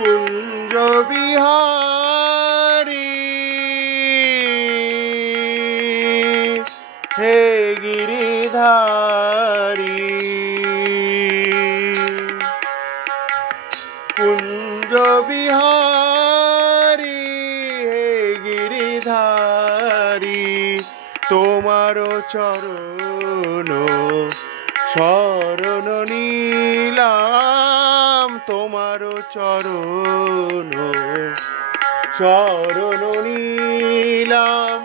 কুঞ্জ বিহারী হে গিরিধারী কুঞ্জ বিহারী হে গিরিধারী তোমার চরণ শরণ নিলাম তোমার চরণ শরণ নিলাম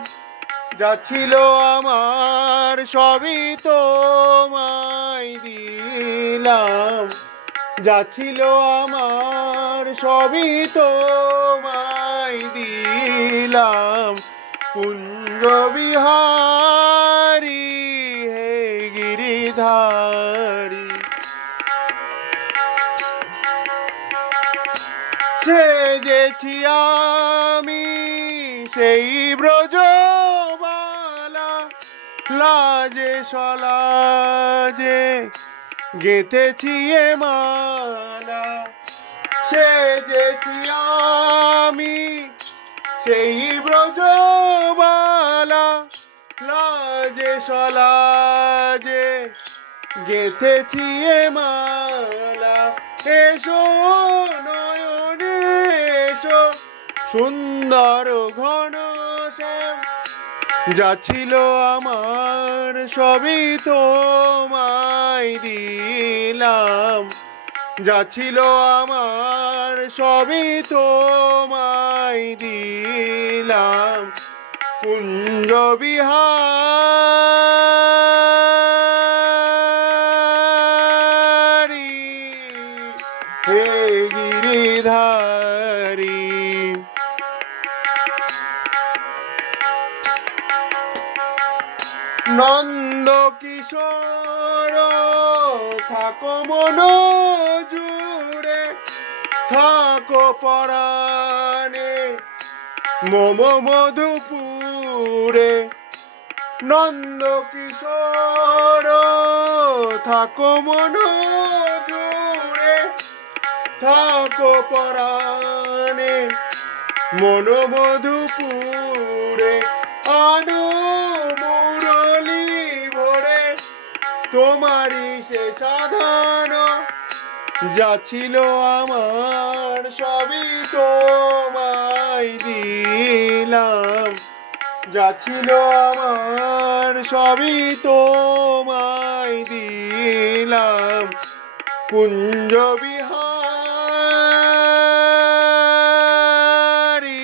যা ছিল আমার সবই তোমায় দিলাম যা ছিল আমার সবই তোমায় দিলাম কুঞ্জ বিহারী হে গিরিধারী সেজেছি আমি সেই ব্রজবালা লাজে সলাজে গেঁথেছি এ মালা সেজেছি আমি সেই ব্রজবালা লাজে সলাজে গেঁথেছি এ মালা এসো নয়নে এসো সুন্দর ঘন শ্যাম যা ছিল আমার সবই তোমায় দিলাম যা ছিল আমার সবই তোমায় দিলাম কুঞ্জ বিহারী হে গিরিধারী নন্দ কিশোর থাকো মন জুড়ে থাকো পরাণে মম মধুপুরে নন্দ কিশোর থাকো মন জুড়ে থাকো পরাণে মন মধুপুরে আনো মুরলী ভরে তোমারই সে সাধন যা ছিল আমার সবই তোমায় দিলাম যা ছিল আমার সবই তোমায় দিলাম কুঞ্জ বিহারী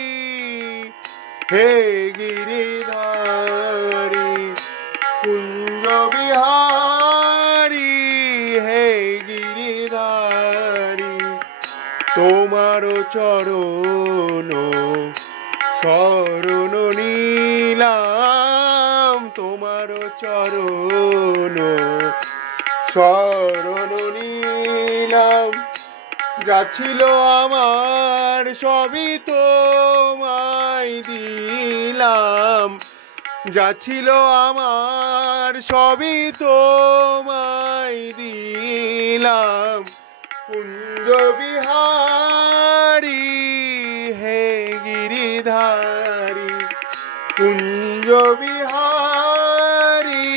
হে গিরিধারী কুঞ্জ বিহারী হে গিরিধারী তোমার চরণ শরণ নিলাম তোমার চরণ শরণ নিলাম যা ছিল আমার সবই তোমায় দিলাম যা ছিল আমার সবই তোমায় দিলাম কুঞ্জ বিহারী হে গিরিধারী কুঞ্জ বিহারী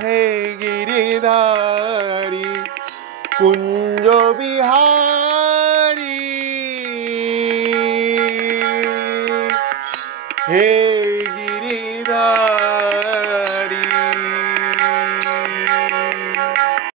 হে গিরিধারী কুঞ্জ বিহারী হে গিরিধারী